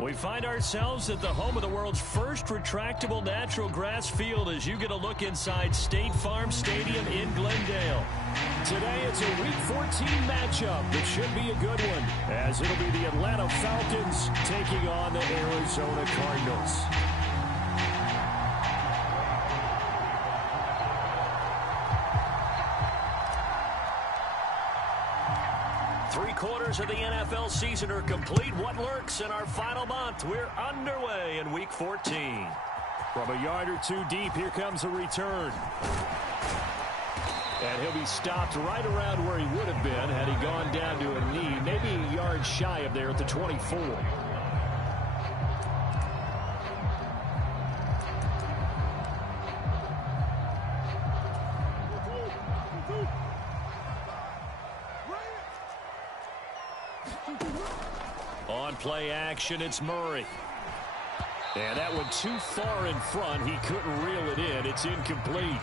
We find ourselves at the home of the world's first retractable natural grass field as you get a look inside State Farm Stadium in Glendale. Today it's a Week 14 matchup that should be a good one, as it'll be the Atlanta Falcons taking on the Arizona Cardinals. Three-quarters of the NFL season are complete. What lurks in our final month? We're underway in Week 14. From a yard or two deep, here comes a return. And he'll be stopped right around where he would have been had he gone down to a knee, maybe a yard shy of there at the 24. On play action, it's Murray. And that one too far in front. He couldn't reel it in. It's incomplete.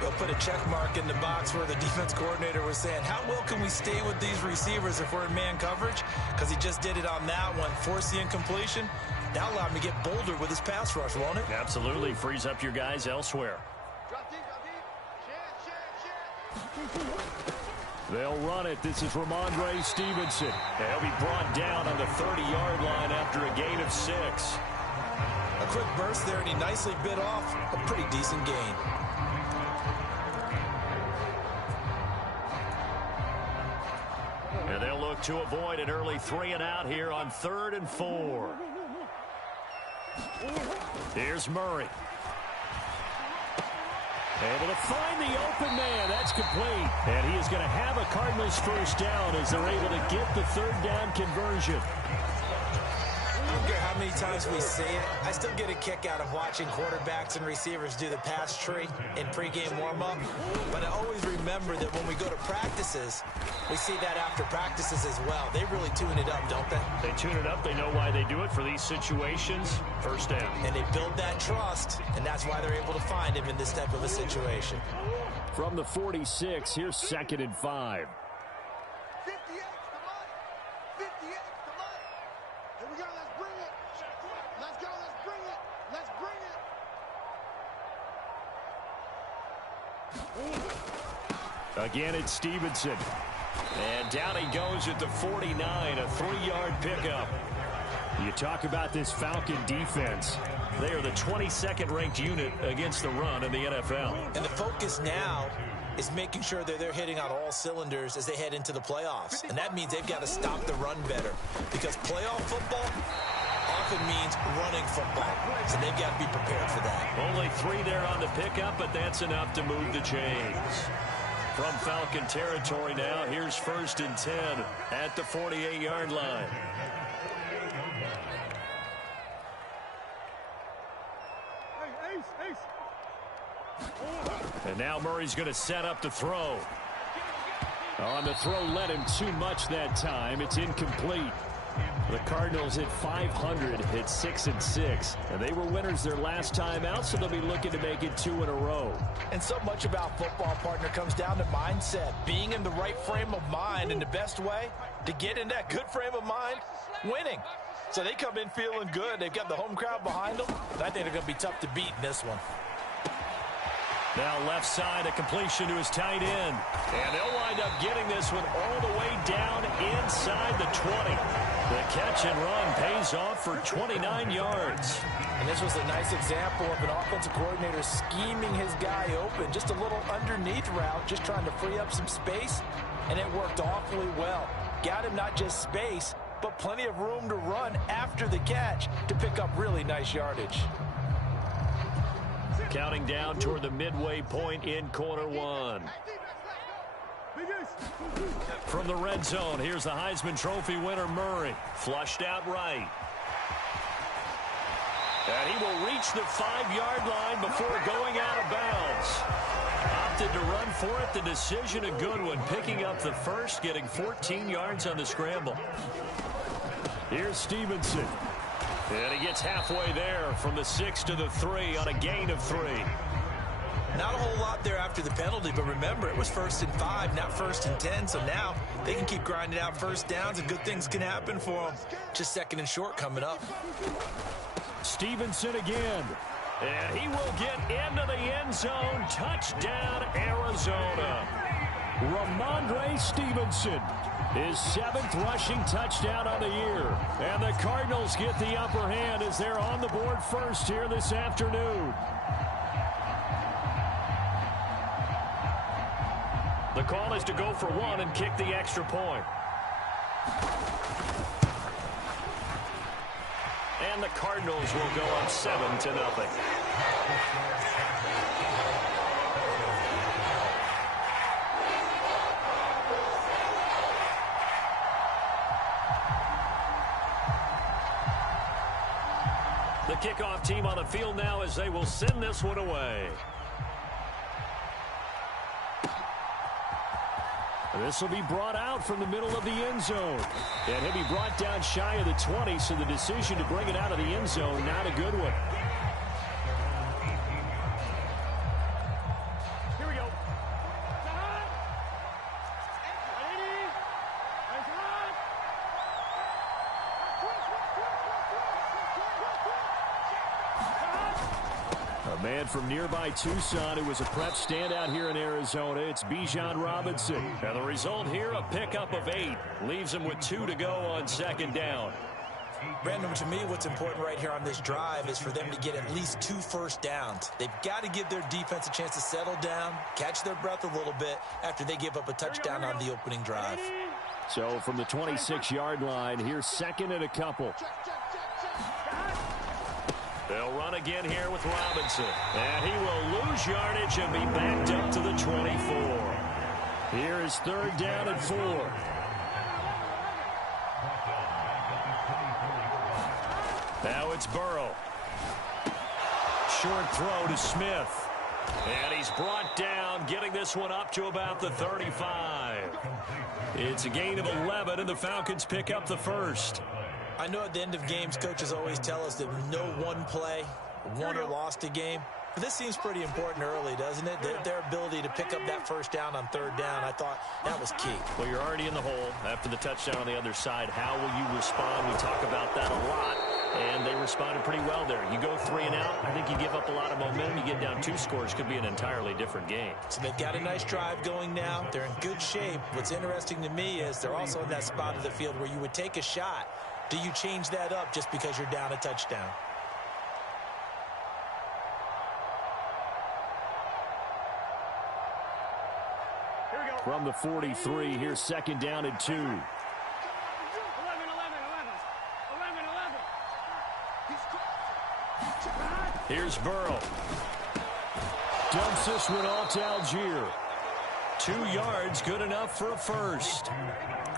They'll put a check mark in the box where the defense coordinator was saying, how well can we stay with these receivers if we're in man coverage? Because he just did it on that one, forced the incompletion. That allowed him to get bolder with his pass rush, won't it? Absolutely. Frees up your guys elsewhere. They'll run it. This is Ramondre Stevenson. He'll be brought down on the 30-yard line after a gain of 6. A quick burst there, and he nicely bit off a pretty decent gain. And they'll look to avoid an early 3-and-out here on 3rd and 4. Here's Murray. Able to find the open man. That's complete. And he is going to have a Cardinals first down as they're able to get the 3rd down conversion. I don't care how many times we say it, I still get a kick out of watching quarterbacks and receivers do the pass tree in pregame warm-up. But I always remember that when we go to practices, we see that after practices as well. They really tune it up, don't they? They tune it up. They know why they do it for these situations. First down. And they build that trust, and that's why they're able to find him in this type of a situation. From the 46, here's 2nd and 5. Again, it's Stevenson. And down he goes at the 49, a 3-yard pickup. You talk about this Falcon defense. They are the 22nd ranked unit against the run in the NFL. And the focus now is making sure that they're hitting on all cylinders as they head into the playoffs. And that means they've got to stop the run better. Because playoff football often means running football. So they've got to be prepared for that. Only 3 there on the pickup, but that's enough to move the chains. From Falcon territory now, here's 1st and 10 at the 48-yard line. And now Murray's going to set up the throw. On the throw, led him too much that time. It's incomplete. The Cardinals hit 500, hit 6-6, and they were winners their last time out, so they'll be looking to make it 2 in a row. And so much about football, partner, comes down to mindset. Being in the right frame of mind, and the best way to get in that good frame of mind, winning. So they come in feeling good. They've got the home crowd behind them, and I think they're going to be tough to beat in this one. Now left side, a completion to his tight end. And they'll wind up getting this one all the way down inside the 20. The catch and run pays off for 29 yards. And this was a nice example of an offensive coordinator scheming his guy open. Just a little underneath route, just trying to free up some space. And it worked awfully well. Got him not just space, but plenty of room to run after the catch to pick up really nice yardage. Counting down toward the midway point in quarter 1. From the red zone, here's the Heisman Trophy winner, Murray. Flushed out right. And he will reach the 5-yard line before going out of bounds. Opted to run for it. The decision a good one. Picking up the first, getting 14 yards on the scramble. Here's Stevenson. And he gets halfway there from the 6 to the 3 on a gain of 3. Not a whole lot there after after the penalty, but remember, it was 1st and 5, not 1st and 10, so now they can keep grinding out first downs and good things can happen for them. Just 2nd and short coming up. Stevenson again. And he will get into the end zone. Touchdown, Arizona. Ramondre Stevenson, his 7th rushing touchdown on the year. And the Cardinals get the upper hand as they're on the board first here this afternoon. The call is to go for 1 and kick the extra point. And the Cardinals will go up 7-0. The kickoff team on the field now as they will send this one away. This will be brought out from the middle of the end zone. And he'll be brought down shy of the 20, so the decision to bring it out of the end zone, not a good one. Here we go. A man from nearby Tucson who was a prep standout here in Arizona. It's Bijan Robinson. And the result here, a pickup of 8. Leaves him with 2 to go on 2nd down. Brandon, to me, what's important right here on this drive is for them to get at least 2 first downs. They've got to give their defense a chance to settle down, catch their breath a little bit after they give up a touchdown on the opening drive. So from the 26-yard line, here's 2nd and a couple. They'll run again here with Robinson. And he will lose yardage and be backed up to the 24. Here is 3rd down and 4. Now it's Burrow. Short throw to Smith. And he's brought down, getting this one up to about the 35. It's a gain of 11, and the Falcons pick up the first. I know at the end of games, coaches always tell us that no one play won or lost a game. But this seems pretty important early, doesn't it? Their ability to pick up that first down on 3rd down, I thought that was key. Well, you're already in the hole after the touchdown on the other side. How will you respond? We talk about that a lot, and they responded pretty well there. You go 3 and out, I think you give up a lot of momentum. You get down 2 scores, could be an entirely different game. So they've got a nice drive going now. They're in good shape. What's interesting to me is they're also in that spot of the field where you would take a shot. Do you change that up just because you're down a touchdown? Here we go. From the 43, here's 2nd down and 2. 11. Here's Burrow. Dumps this one off to Algier. 2 yards, good enough for a first.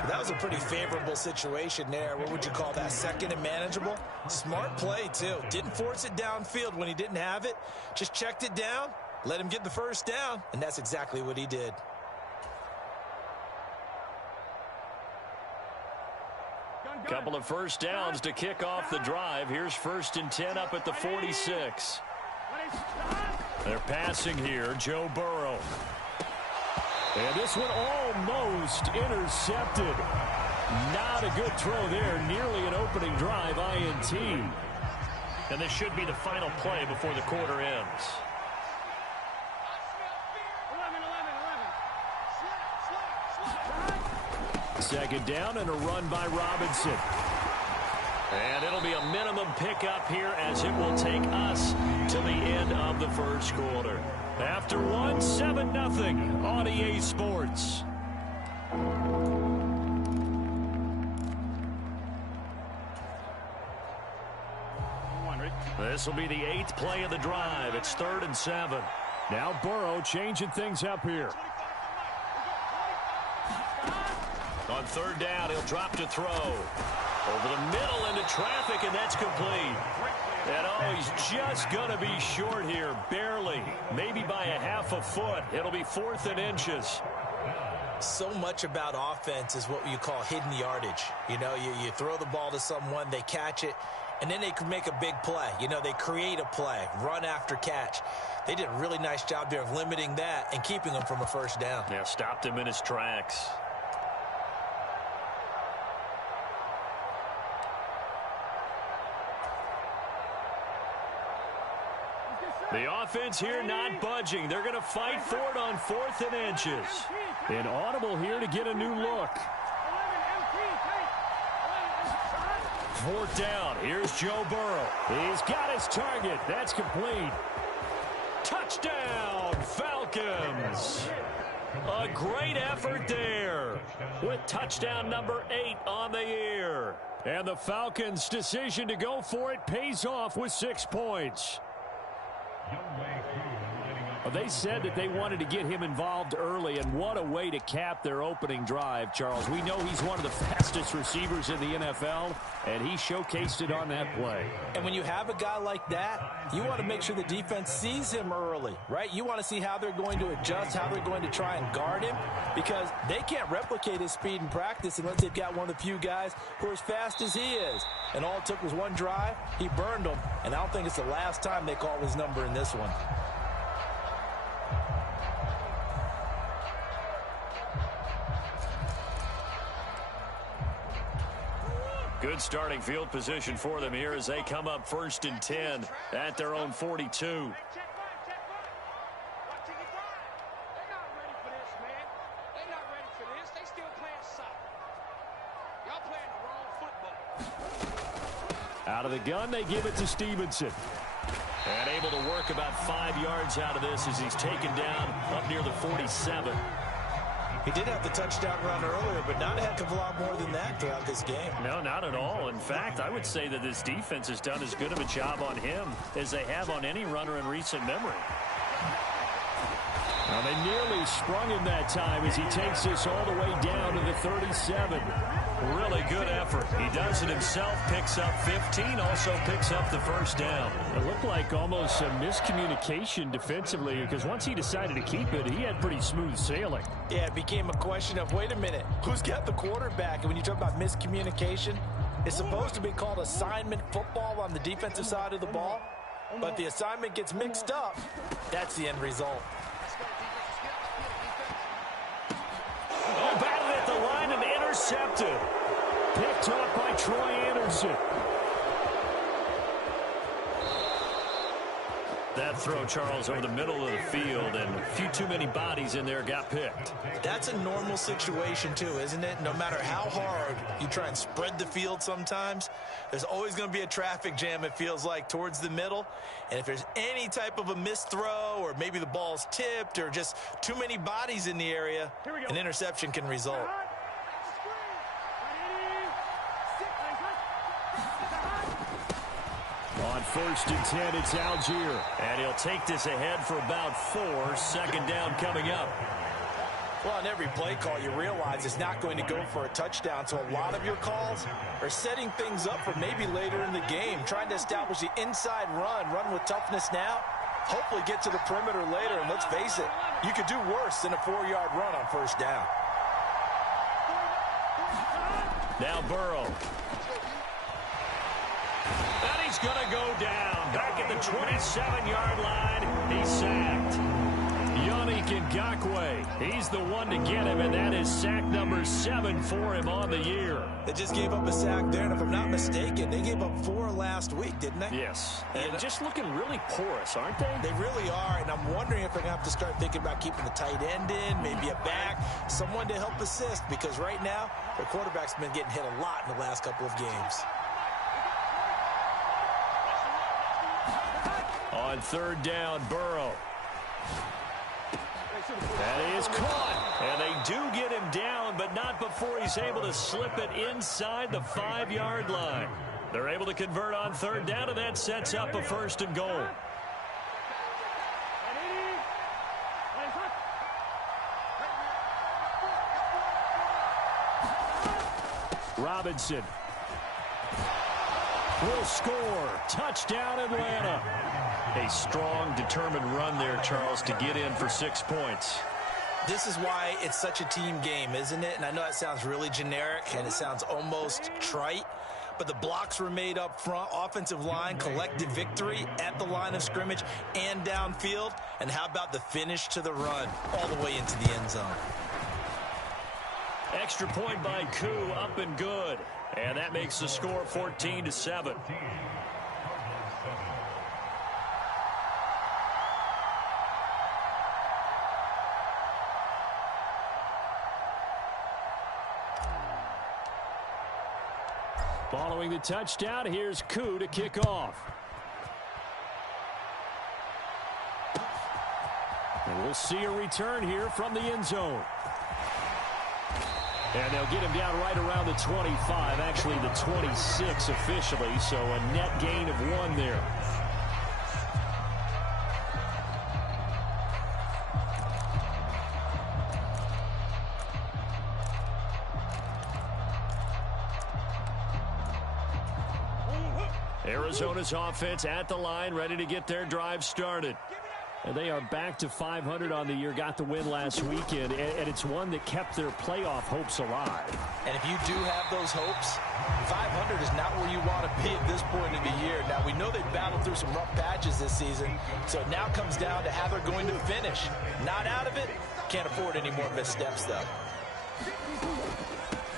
That was a pretty favorable situation there. What would you call that? 2nd and manageable? Smart play, too. Didn't force it downfield when he didn't have it. Just checked it down, let him get the first down, and that's exactly what he did. Couple of first downs to kick off the drive. Here's 1st and 10 up at the 46. They're passing here, Joe Burrow. And this one almost intercepted. Not a good throw there. Nearly an opening drive, INT. And this should be the final play before the quarter ends. 2nd down and a run by Robinson. And it'll be a minimum pickup here as it will take us to the end of the first quarter. After 1, 7-0 on EA Sports. This will be the 8th play of the drive. It's 3rd and 7. Now Burrow changing things up here. On 3rd down, he'll drop to throw. Over the middle into traffic, and that's complete. And oh, he's just going to be short here, barely. Maybe by a half a foot. It'll be 4th and inches. So much about offense is what you call hidden yardage. You know, you throw the ball to someone, they catch it, And then they can make a big play. You know, they create a play, run after catch. They did a really nice job there of limiting that and keeping him from a first down. Yeah, stopped him in his tracks. The offense here not budging. They're going to fight for it on 4th and inches. An audible here to get a new look. 4th down. Here's Joe Burrow. He's got his target. That's complete. Touchdown, Falcons. A great effort there with touchdown number 8 on the year. And the Falcons' decision to go for it pays off with 6 points. They said that they wanted to get him involved early, and what a way to cap their opening drive, Charles. We know he's one of the fastest receivers in the NFL, and he showcased it on that play. And when you have a guy like that, you want to make sure the defense sees him early, right? You want to see how they're going to adjust, how they're going to try and guard him, because they can't replicate his speed in practice unless they've got one of the few guys who are as fast as he is. And all it took was one drive. He burned them, and I don't think it's the last time they call his number in this one. Good starting field position for them here as they come up 1st and 10 at their own 42. Out of the gun, they give it to Stevenson. And able to work about 5 yards out of this as he's taken down up near the 47. He did have the touchdown run earlier, but not a heck of a lot more than that throughout this game. No, not at all. In fact, I would say that this defense has done as good of a job on him as they have on any runner in recent memory. Now, they nearly sprung him that time as he takes this all the way down to the 37. Really good effort. He does it himself, picks up 15, also picks up the first down. It looked like almost a miscommunication defensively because once he decided to keep it, he had pretty smooth sailing. Yeah, it became a question of, wait a minute, who's got the quarterback? And when you talk about miscommunication, it's supposed to be called assignment football on the defensive side of the ball. But the assignment gets mixed up. That's the end result. Oh, batted at the line and intercepted. Picked up by Troy Anderson. That throw, Charles, over the middle of the field, and a few too many bodies in there got picked. That's a normal situation, too, isn't it? No matter how hard you try and spread the field sometimes, there's always going to be a traffic jam, it feels like, towards the middle. And if there's any type of a missed throw or maybe the ball's tipped or just too many bodies in the area, an interception can result. On 1st and 10, it's Algier. And he'll take this ahead for about 4. 2nd down coming up. Well, on every play call, you realize it's not going to go for a touchdown. So a lot of your calls are setting things up for maybe later in the game, trying to establish the inside run with toughness now, hopefully get to the perimeter later. And let's face it, you could do worse than a 4-yard run on 1st down. Now Burrow. And he's going to go down. Back at the 27-yard line. He's sacked. Yannick Ngakoue. He's the one to get him, and that is sack number 7 for him on the year. They just gave up a sack there, and if I'm not mistaken, they gave up 4 last week, didn't they? Yes. And just looking really porous, aren't they? They really are, and I'm wondering if they're going to have to start thinking about keeping the tight end in, maybe a back, someone to help assist, because right now, their quarterback's been getting hit a lot in the last couple of games. On 3rd down, Burrow. That is caught. And they do get him down, but not before he's able to slip it inside the 5-yard line. They're able to convert on 3rd down, and that sets up a 1st and goal. Robinson will score. Touchdown, Atlanta. A strong, determined run there, Charles, to get in for 6 points. This is why it's such a team game, isn't it? And I know that sounds really generic and it sounds almost trite, but the blocks were made up front. Offensive line collected victory at the line of scrimmage and downfield. And how about the finish to the run all the way into the end zone? Extra point by Koo, up and good. And that makes the score 14-7. Following the touchdown, here's Koo to kick off. And we'll see a return here from the end zone. And they'll get him down right around the 25, actually the 26 officially, so a net gain of 1 there. Arizona's offense at the line, ready to get their drive started. And they are back to 500 on the year, got the win last weekend, and it's one that kept their playoff hopes alive. And if you do have those hopes, 500 is not where you want to be at this point in the year. Now, we know they've battled through some rough patches this season, so it now comes down to how they're going to finish. Not out of it, can't afford any more missteps, though.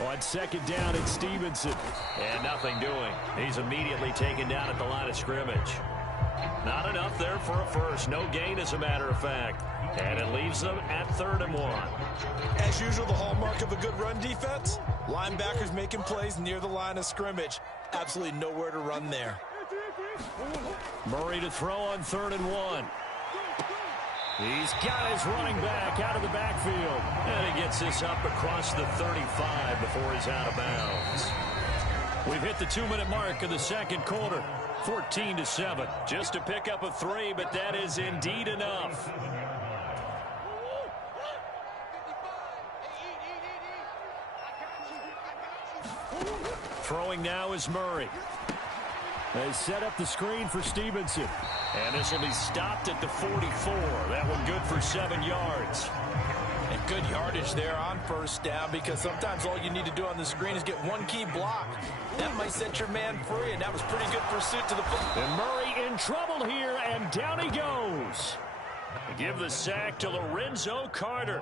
On second down, it's Stevenson. And nothing doing. He's immediately taken down at the line of scrimmage. Not enough there for a first. No gain, as a matter of fact. And it leaves them at 3rd and 1. As usual, the hallmark of a good run defense, linebackers making plays near the line of scrimmage. Absolutely nowhere to run there. Murray to throw on 3rd and 1. He's got his running back out of the backfield. And he gets this up across the 35 before he's out of bounds. We've hit the 2-minute mark of the second quarter. 14-7. Just to pick up a 3, but that is indeed enough. Throwing now is Murray. They set up the screen for Stevenson. And this will be stopped at the 44. That one good for 7 yards. And good yardage there on first down, because sometimes all you need to do on the screen is get one key block. That might set your man free, and that was pretty good pursuit to the football. And Murray in trouble here, and down he goes. Give the sack to Lorenzo Carter.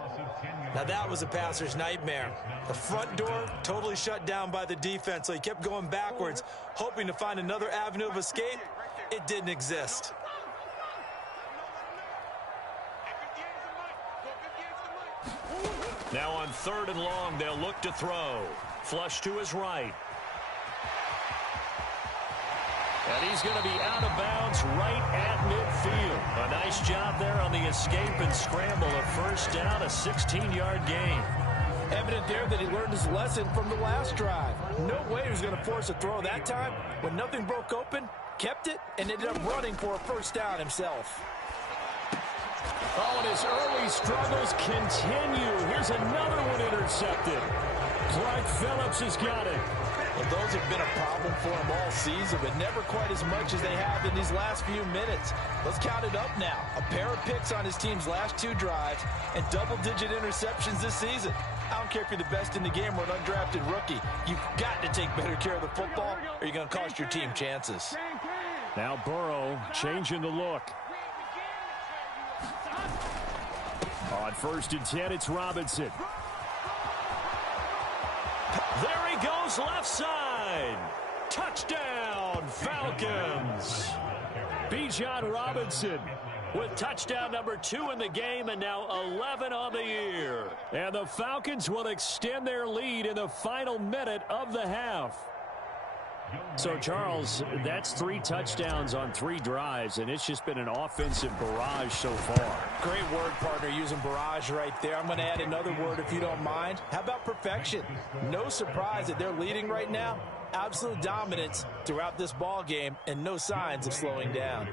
Now that was a passer's nightmare. The front door totally shut down by the defense, so he kept going backwards, hoping to find another avenue of escape. It didn't exist. Now on 3rd and long, they'll look to throw. Flush to his right. And he's going to be out of bounds right at midfield. A nice job there on the escape and scramble. A first down, a 16-yard gain. Evident there that he learned his lesson from the last drive. No way he was going to force a throw that time. When nothing broke open, kept it, and ended up running for a first down himself. Oh, and his early struggles continue. Here's another one intercepted. Clark Phillips has got it. Well, those have been a problem for him all season, but never quite as much as they have in these last few minutes. Let's count it up now. A pair of picks on his team's last 2 drives and double-digit interceptions this season. I don't care if you're the best in the game or an undrafted rookie. You've got to take better care of the football, or you're going to cost your team chances. Now Burrow changing the look. On 1st and 10, it's Robinson. There he goes, left side. Touchdown, Falcons. Bijan Robinson with touchdown number 2 in the game, and now 11 on the year. And the Falcons will extend their lead in the final minute of the half. So, Charles, that's 3 touchdowns on 3 drives, and it's just been an offensive barrage so far. Great word, partner, using barrage right there. I'm going to add another word if you don't mind. How about perfection? No surprise that they're leading right now. Absolute dominance throughout this ball game, and no signs of slowing down.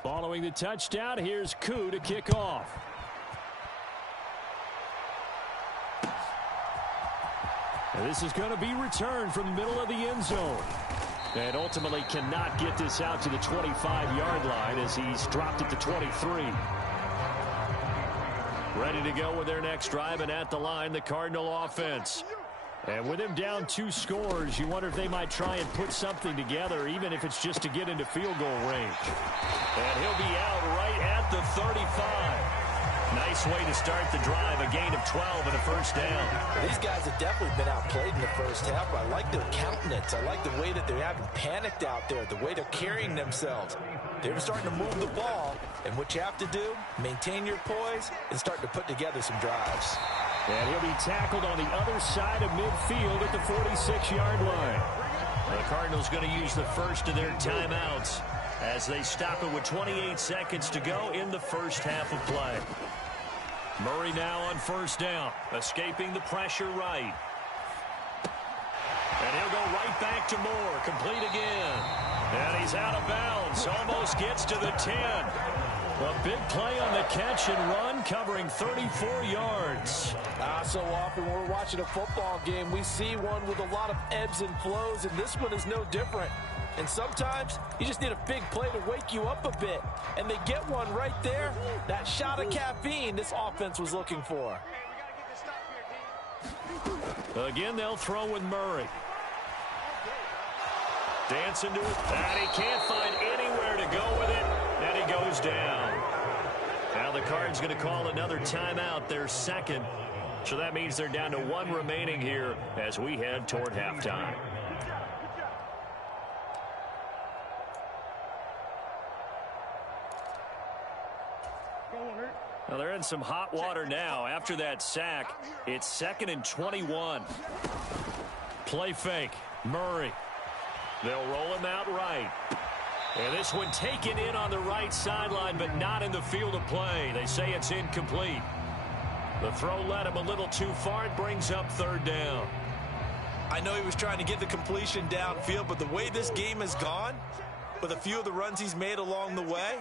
Following the touchdown, here's Koo to kick off. And this is going to be returned from the middle of the end zone. And ultimately cannot get this out to the 25-yard line as he's dropped it to 23. Ready to go with their next drive, and at the line, the Cardinal offense. And with him down 2 scores, you wonder if they might try and put something together, even if it's just to get into field goal range. And he'll be out right at the 35. Nice way to start the drive, a gain of 12 and a first down. Well, these guys have definitely been outplayed in the first half, but I like their countenance. I like the way that they haven't panicked out there, the way they're carrying themselves. They're starting to move the ball, and what you have to do, maintain your poise and start to put together some drives. And he'll be tackled on the other side of midfield at the 46-yard line. The Cardinals going to use the first of their timeouts as they stop it with 28 seconds to go in the first half of play. Murray now on first down, escaping the pressure right. And he'll go right back to Moore, complete again. And he's out of bounds, almost gets to the 10. A big play on the catch and run, covering 34 yards. So often when we're watching a football game, we see one with a lot of ebbs and flows, and this one is no different. And sometimes you just need a big play to wake you up a bit. And they get one right there. That shot of caffeine this offense was looking for. Again, they'll throw with Murray. Dancing to it. And he can't find anywhere to go with it. And he goes down. Now the Cards going to call another timeout, their second. So that means they're down to 1 remaining here as we head toward halftime. Well, they're in some hot water now. After that sack, it's 2nd and 21. Play fake. Murray. They'll roll him out right. And this one taken in on the right sideline, but not in the field of play. They say it's incomplete. The throw led him a little too far. It brings up 3rd down. I know he was trying to get the completion downfield, but the way this game has gone, with a few of the runs he's made along the way,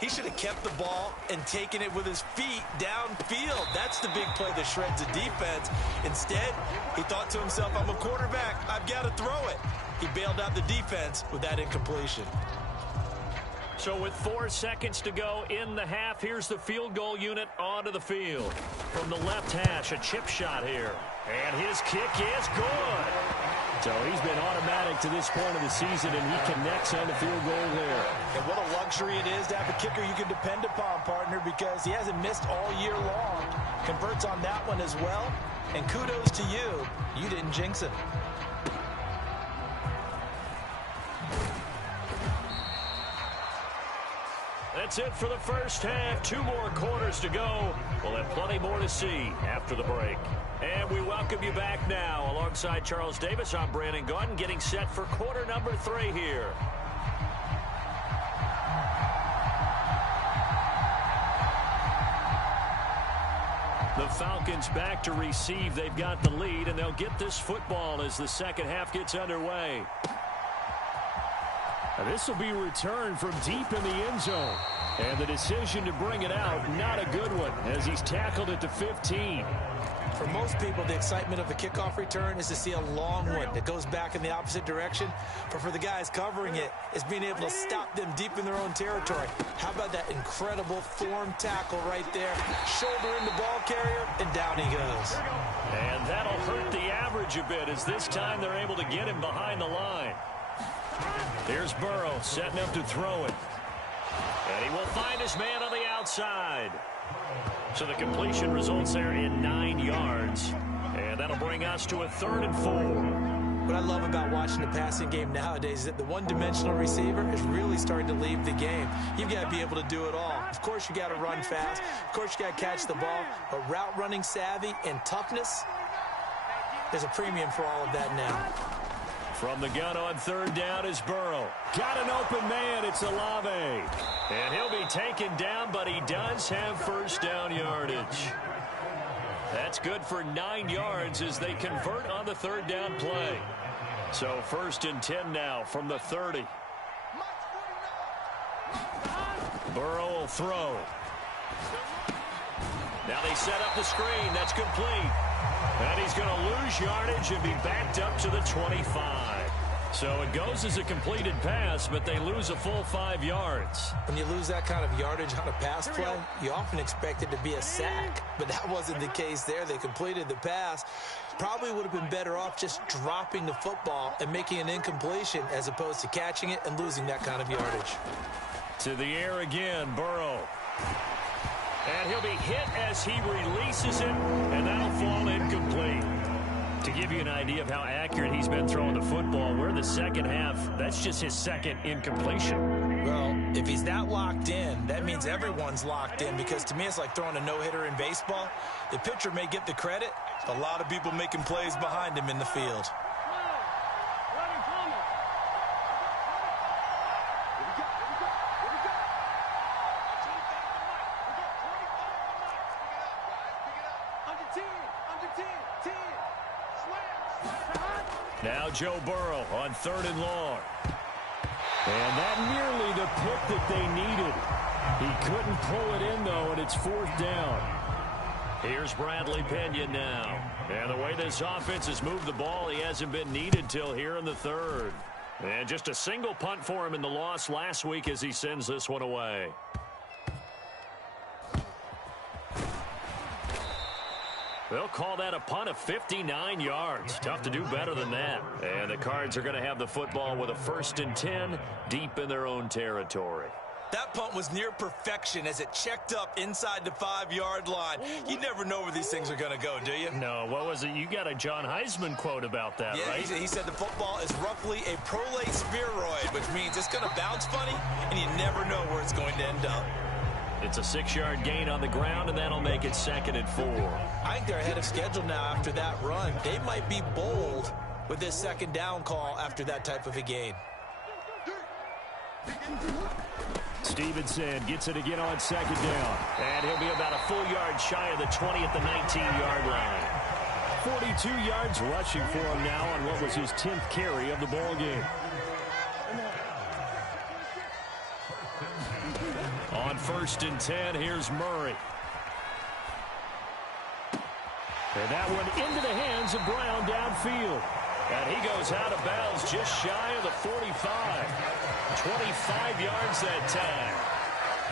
he should have kept the ball and taken it with his feet downfield. That's the big play that shreds the defense. Instead, he thought to himself, I'm a quarterback. I've got to throw it. He bailed out the defense with that incompletion. So with 4 seconds to go in the half, here's the field goal unit onto the field. From the left hash, a chip shot here. And his kick is good. So he's been automatic to this point of the season, and he connects on the field goal there. And what a luxury it is to have a kicker you can depend upon, partner, because he hasn't missed all year long. Converts on that one as well. And kudos to you. You didn't jinx it. That's it for the first half. 2 more quarters to go. We'll have plenty more to see after the break. And we welcome you back now. Alongside Charles Davis, I'm Brandon Gaudin, getting set for quarter number 3 here. The Falcons back to receive. They've got the lead, and they'll get this football as the second half gets underway. And this will be returned from deep in the end zone. And the decision to bring it out, not a good one, as he's tackled at the 15. For most people, the excitement of a kickoff return is to see a long one that goes back in the opposite direction. But for the guys covering it, it's being able to stop them deep in their own territory. How about that incredible form tackle right there? Shoulder in the ball carrier, and down he goes. And that'll hurt the average a bit, as this time they're able to get him behind the line. Here's Burrow setting up to throw it. And he will find his man on the outside. So the completion results there in 9 yards. And that'll bring us to a 3rd and 4. What I love about watching the passing game nowadays is that the one-dimensional receiver is really starting to leave the game. You've got to be able to do it all. Of course, you got to run fast. Of course, you got to catch the ball. But route running savvy and toughness, there's a premium for all of that now. From the gun on 3rd down is Burrow. Got an open man. It's Olave. And he'll be taken down, but he does have first down yardage. That's good for 9 yards as they convert on the 3rd down play. So 1st and 10 now from the 30. Burrow will throw. Now they set up the screen. That's complete. And he's going to lose yardage and be backed up to the 25. So it goes as a completed pass, but they lose a full 5 yards. When you lose that kind of yardage on a pass play, you often expect it to be a sack, but that wasn't the case there. They completed the pass. Probably would have been better off just dropping the football and making an incompletion as opposed to catching it and losing that kind of yardage. To the air again, Burrow. And he'll be hit as he releases it, and that'll fall incomplete. To give you an idea of how accurate he's been throwing the football, we're in the second half. That's just his second incompletion. Well, if he's that locked in, that means everyone's locked in, because to me it's like throwing a no-hitter in baseball. The pitcher may get the credit. A lot of people making plays behind him in the field. Now Joe Burrow on 3rd and long. And that nearly the pick that they needed. He couldn't pull it in, though, and it's 4th down. Here's Bradley Pinion now. And the way this offense has moved the ball, he hasn't been needed till here in the 3rd. And just a single punt for him in the loss last week as he sends this one away. They'll call that a punt of 59 yards. Tough to do better than that. And the Cards are going to have the football with a 1st and 10 deep in their own territory. That punt was near perfection as it checked up inside the 5-yard line. You never know where these things are going to go, do you? No, what was it? You got a John Heisman quote about that, yeah, right? He said the football is roughly a prolate spheroid, which means it's going to bounce funny, and you never know where it's going to end up. It's a 6-yard gain on the ground, and that'll make it 2nd and 4. I think they're ahead of schedule now after that run. They might be bold with this 2nd down call after that type of a gain. Stevenson gets it again on 2nd down. And he'll be about a full yard shy of the 20 at the 19-yard line. 42 yards rushing for him now on what was his 10th carry of the ball game. On 1st and 10, here's Murray. And that one into the hands of Brown downfield. And he goes out of bounds just shy of the 45. 25 yards that time.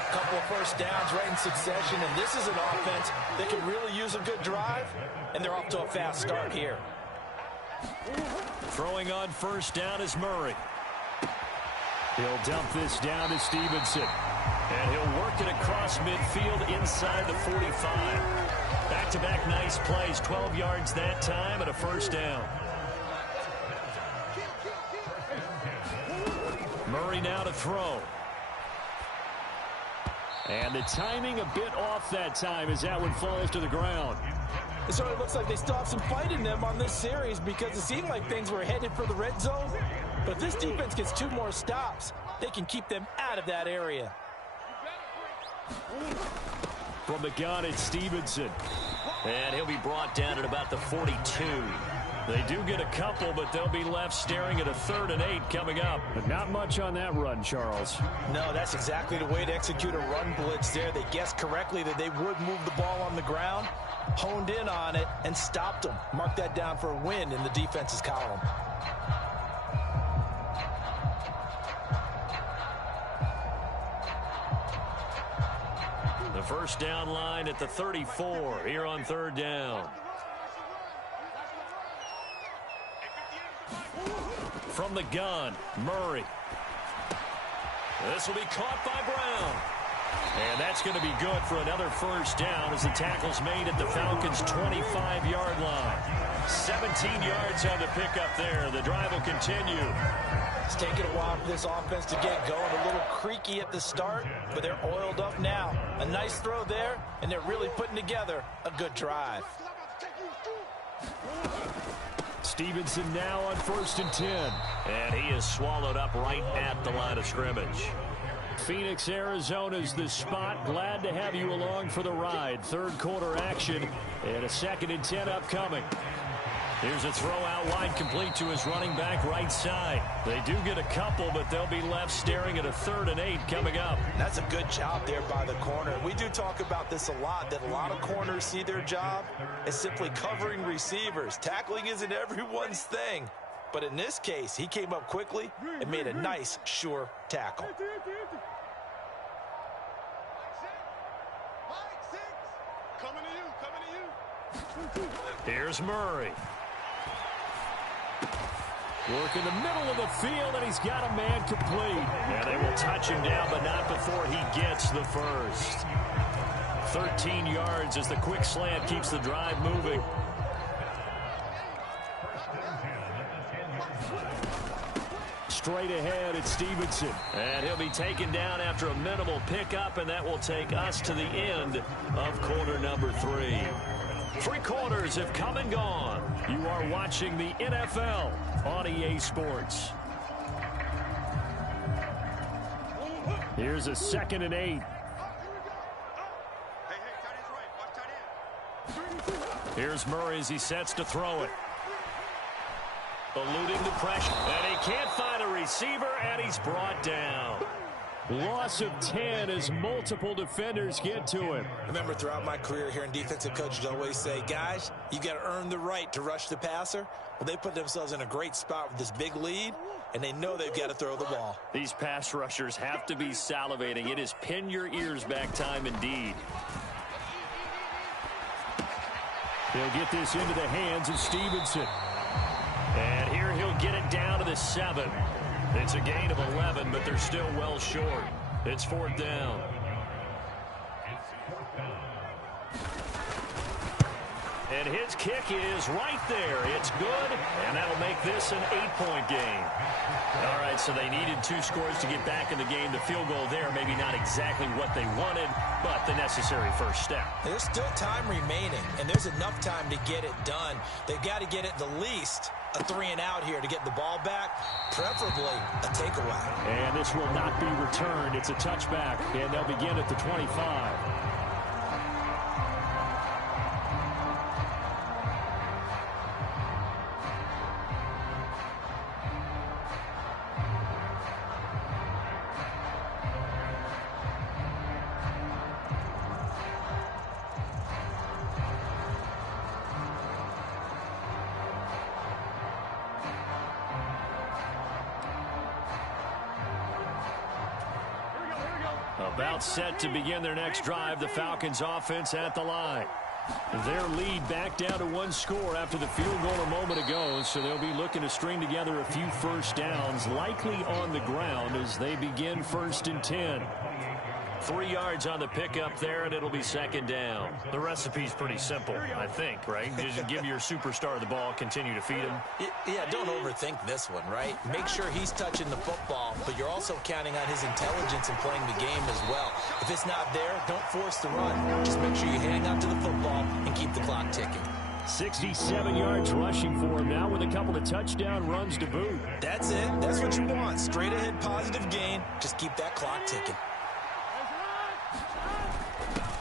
A couple of 1st downs right in succession, and this is an offense that could really use a good drive, and they're off to a fast start here. Throwing on 1st down is Murray. He'll dump this down to Stevenson. And he'll work it across midfield inside the 45. Back-to-back nice plays, 12 yards that time, and a 1st down. Murray now to throw. And the timing a bit off that time as that one falls to the ground. It sort of looks like they still have some fight in them on this series because it seemed like things were headed for the red zone. But if this defense gets 2 more stops, they can keep them out of that area. From the gun, it's Stevenson. And he'll be brought down at about the 42. They do get a couple, but they'll be left staring at a 3rd and 8 coming up. But not much on that run, Charles. No, that's exactly the way to execute a run blitz there. They guessed correctly that they would move the ball on the ground, honed in on it, and stopped them. Mark that down for a win in the defense's column. The 1st down line at the 34 here on 3rd down. From the gun, Murray. This will be caught by Brown. And that's going to be good for another 1st down as the tackle's made at the Falcons' 25-yard line. 17 yards on the pickup there. The drive will continue. It's taken a while for this offense to get going. A little creaky at the start, but they're oiled up now. A nice throw there, and they're really putting together a good drive. Stevenson now on 1st and 10. And he is swallowed up right at the line of scrimmage. Phoenix, Arizona's the spot. Glad to have you along for the ride. 3rd quarter action and a 2nd and 10 upcoming. Here's a throw out wide, complete to his running back right side. They do get a couple, but they'll be left staring at a 3rd and 8 coming up. That's a good job there by the corner. We do talk about this a lot, that a lot of corners see their job as simply covering receivers. Tackling isn't everyone's thing. But in this case, he came up quickly and made a nice, sure tackle. Here's Murray. Work in the middle of the field, and he's got a man complete. And they will touch him down, but not before he gets the first. 13 yards as the quick slant keeps the drive moving. Straight ahead, it's Stevenson. And he'll be taken down after a minimal pickup, and that will take us to the end of quarter number 3. 3 quarters have come and gone. You are watching the NFL on EA Sports. Here's a 2nd and 8. Here's Murray as he sets to throw it. Eluding the pressure. And he can't find a receiver, and he's brought down. Loss of 10 as multiple defenders get to him. I remember throughout my career hearing defensive coaches always say, guys, you got to earn the right to rush the passer. Well, they put themselves in a great spot with this big lead, and they know they've got to throw the ball. These pass rushers have to be salivating. It is pin your ears back time indeed. He'll get this into the hands of Stevenson. And here he'll get it down to the 7. It's a gain of 11, but they're still well short. It's 4th down. And his kick is right there. It's good, and that'll make this an 8-point game. All right, so they needed 2 scores to get back in the game. The field goal there, maybe not exactly what they wanted, but the necessary first step. There's still time remaining, and there's enough time to get it done. They've got to get it the least a 3-and-out here to get the ball back, preferably a takeaway. And this will not be returned. It's a touchback, and they'll begin at the 25. About set to begin their next drive, the Falcons offense at the line. Their lead back down to 1 score after the field goal a moment ago, so they'll be looking to string together a few first downs, likely on the ground as they begin 1st and 10. 3 yards on the pickup there, and it'll be 2nd down. The recipe's pretty simple, I think, right? Just give your superstar the ball, continue to feed him. Yeah, don't overthink this one, right? Make sure he's touching the football, but you're also counting on his intelligence in playing the game as well. If it's not there, don't force the run. Just make sure you hang on to the football and keep the clock ticking. 67 yards rushing for him now with a couple of touchdown runs to boot. That's it. That's what you want. Straight ahead positive gain. Just keep that clock ticking.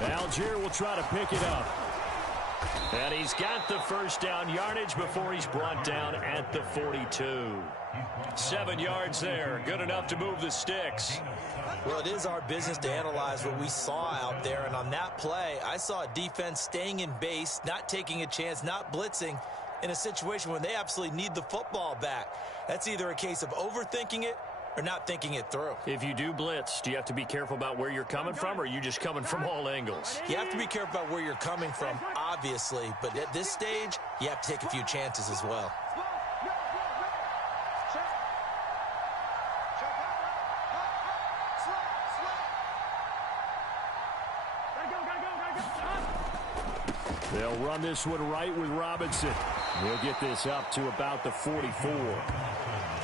Algier will try to pick it up. And he's got the first down yardage before he's brought down at the 42. 7 yards there. Good enough to move the sticks. Well, it is our business to analyze what we saw out there. And on that play, I saw a defense staying in base, not taking a chance, not blitzing in a situation where they absolutely need the football back. That's either a case of overthinking it or not thinking it through. If you do blitz, do you have to be careful about where you're coming from, or are you just coming from all angles? You have to be careful about where you're coming from, obviously, but at this stage, you have to take a few chances as well. They'll run this one right with Robinson. He'll get this up to about the 44.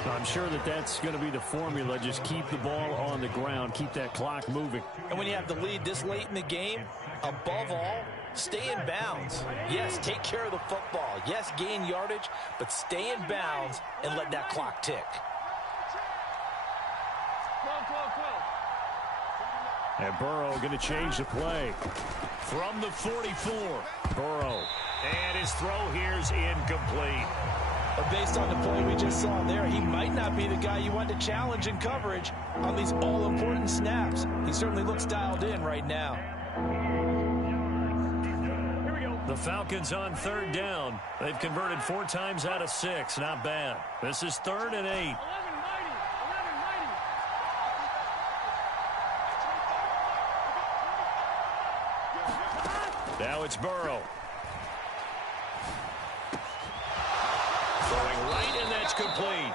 I'm sure that that's going to be the formula. Just keep the ball on the ground. Keep that clock moving. And when you have the lead this late in the game, above all, stay in bounds. Yes, take care of the football. Yes, gain yardage, but stay in bounds and let that clock tick. And Burrow going to change the play. From the 44, Burrow. And his throw here's incomplete. But based on the play we just saw there, he might not be the guy you want to challenge in coverage on these all-important snaps. He certainly looks dialed in right now. Here we go. The Falcons on third down. They've converted 4 times out of 6. Not bad. This is 3rd and 8. Now it's Burrow. Throwing right, and that's complete.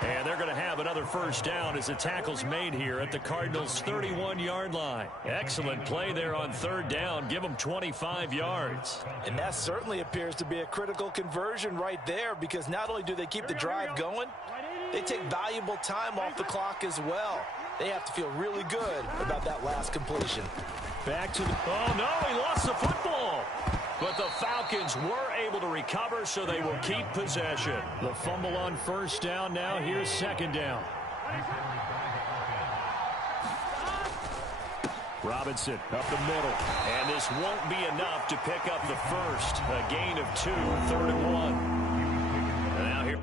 And they're going to have another first down as the tackle's made here at the Cardinals' 31-yard line. Excellent play there on third down. Give them 25 yards. And that certainly appears to be a critical conversion right there, because not only do they keep the drive going, they take valuable time off the clock as well. They have to feel really good about that last completion. Back to the... Oh, no, he lost the football. But the Falcons were able to recover, so they will keep possession. The fumble on first down now. Here's second down. Robinson up the middle. And this won't be enough to pick up the first. A gain of 2, 3rd and 1. And now here...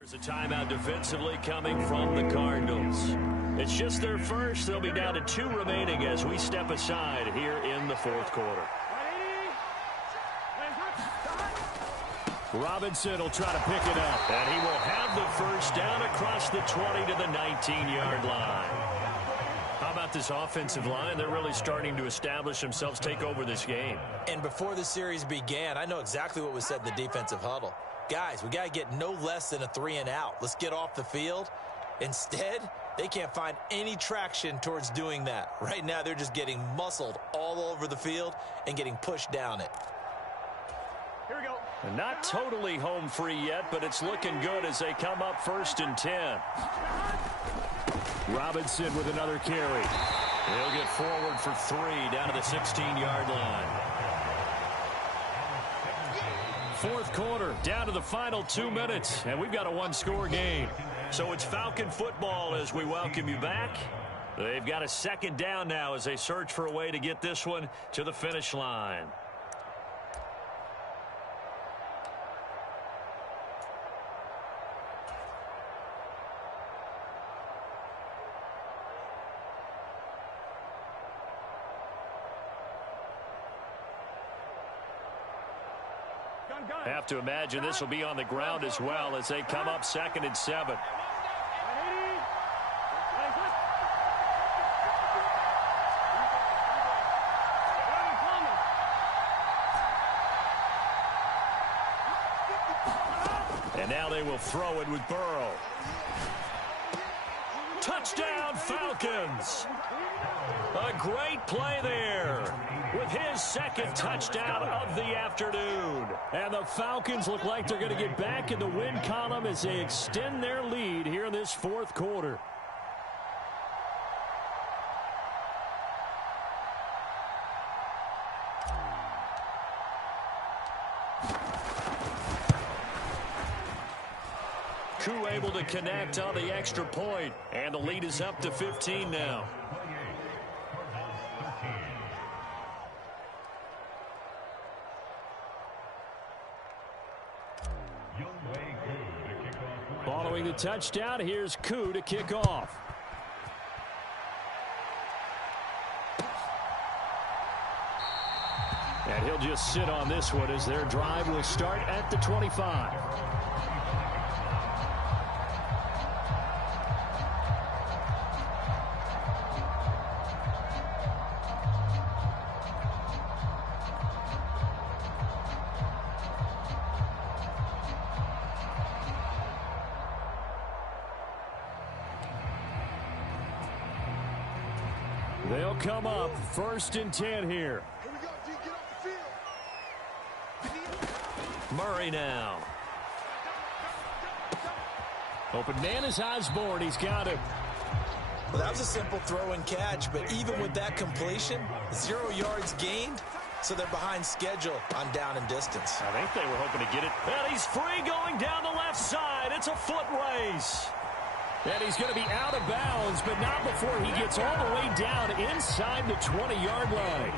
There's a timeout defensively coming from the Cardinals. It's just their first. They'll be down to 2 remaining as we step aside here in the 4th quarter. Robinson will try to pick it up, and he will have the first down across the 20 to the 19-yard line. How about this offensive line? They're really starting to establish themselves, take over this game. And before the series began, I know exactly what was said in the defensive huddle. Guys, we got to get no less than a 3 and out. Let's get off the field. Instead, they can't find any traction towards doing that. Right now, they're just getting muscled all over the field and getting pushed down it. Here we go. Not totally home free yet, but it's looking good as they come up 1st and 10. Robinson with another carry. He'll get forward for 3 down to the 16-yard line. 4th quarter, down to the final 2 minutes, and we've got a 1-score game. So it's Falcon football as we welcome you back. They've got a second down now as they search for a way to get this one to the finish line. Have to imagine this will be on the ground as well as they come up 2nd and 7. And now they will throw it with Burrow. Touchdown, Falcons! A great play there with his 2nd touchdown of the afternoon. And the Falcons look like they're going to get back in the win column as they extend their lead here in this 4th quarter. Koo able to connect on the extra point, and the lead is up to 15 now. Following the touchdown, here's Koo to kick off. And he'll just sit on this one as their drive will start at the 25. They'll come up 1st and 10 here. Murray now. Open man is Osborne. He's got it. Well, that was a simple throw and catch, but even with that completion, 0 yards gained, so they're behind schedule on down and distance. I think they were hoping to get it. And he's free going down the left side. It's a foot race. And he's going to be out of bounds, but not before he gets all the way down inside the 20-yard line.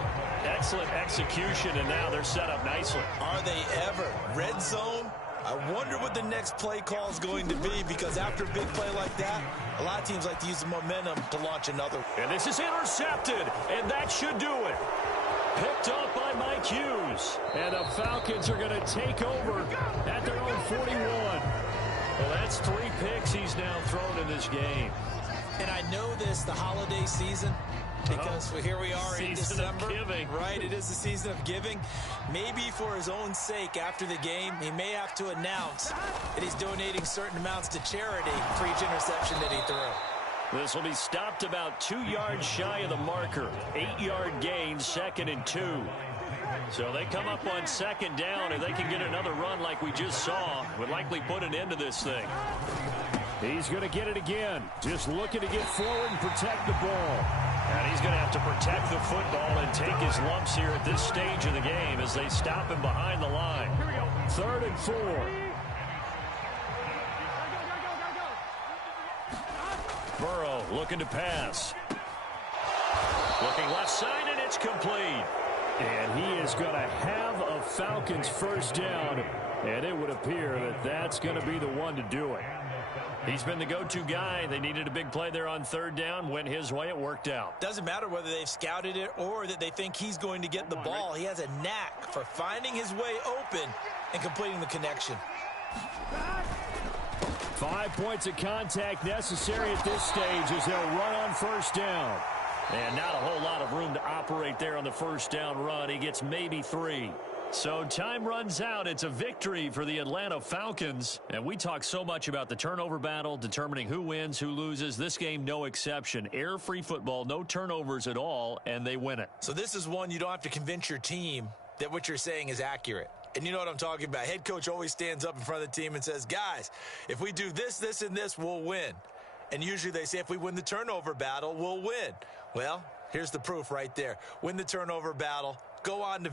Excellent execution, and now they're set up nicely. Are they ever? Red zone? I wonder what the next play call is going to be, because after a big play like that, a lot of teams like to use the momentum to launch another. And this is intercepted, and that should do it. Picked up by Mike Hughes. And the Falcons are going to take over at their own 41. Well, that's 3 picks he's now thrown in this game. And I know this, the holiday season, because here we are in December. Right, it is the season of giving. Maybe for his own sake, after the game, he may have to announce that he's donating certain amounts to charity for each interception that he threw. This will be stopped about 2 yards shy of the marker. 8-yard gain, 2nd and 2. So they come up on 2nd down, and they can get another run like we just saw. Would likely put an end to this thing. He's going to get it again. Just looking to get forward and protect the ball. And he's going to have to protect the football and take his lumps here at this stage of the game as they stop him behind the line. 3rd and 4. Burrow looking to pass. Looking left side, and it's complete. And he is going to have a Falcons 1st down. And it would appear that that's going to be the one to do it. He's been the go-to guy. They needed a big play there on 3rd down. Went his way. It worked out. Doesn't matter whether they've scouted it or that they think he's going to get the ball. He has a knack for finding his way open and completing the connection. 5 points of contact necessary at this stage as they'll run on 1st down. And not a whole lot of room to operate there on the 1st down run. He gets maybe 3. So time runs out. It's a victory for the Atlanta Falcons. And we talk so much about the turnover battle, determining who wins, who loses. This game, no exception. Air-free football, no turnovers at all, and they win it. So this is one you don't have to convince your team that what you're saying is accurate. And you know what I'm talking about. Head coach always stands up in front of the team and says, guys, if we do this, this, and this, we'll win. And usually they say if we win the turnover battle, we'll win. Well, here's the proof right there. Win the turnover battle. Go on to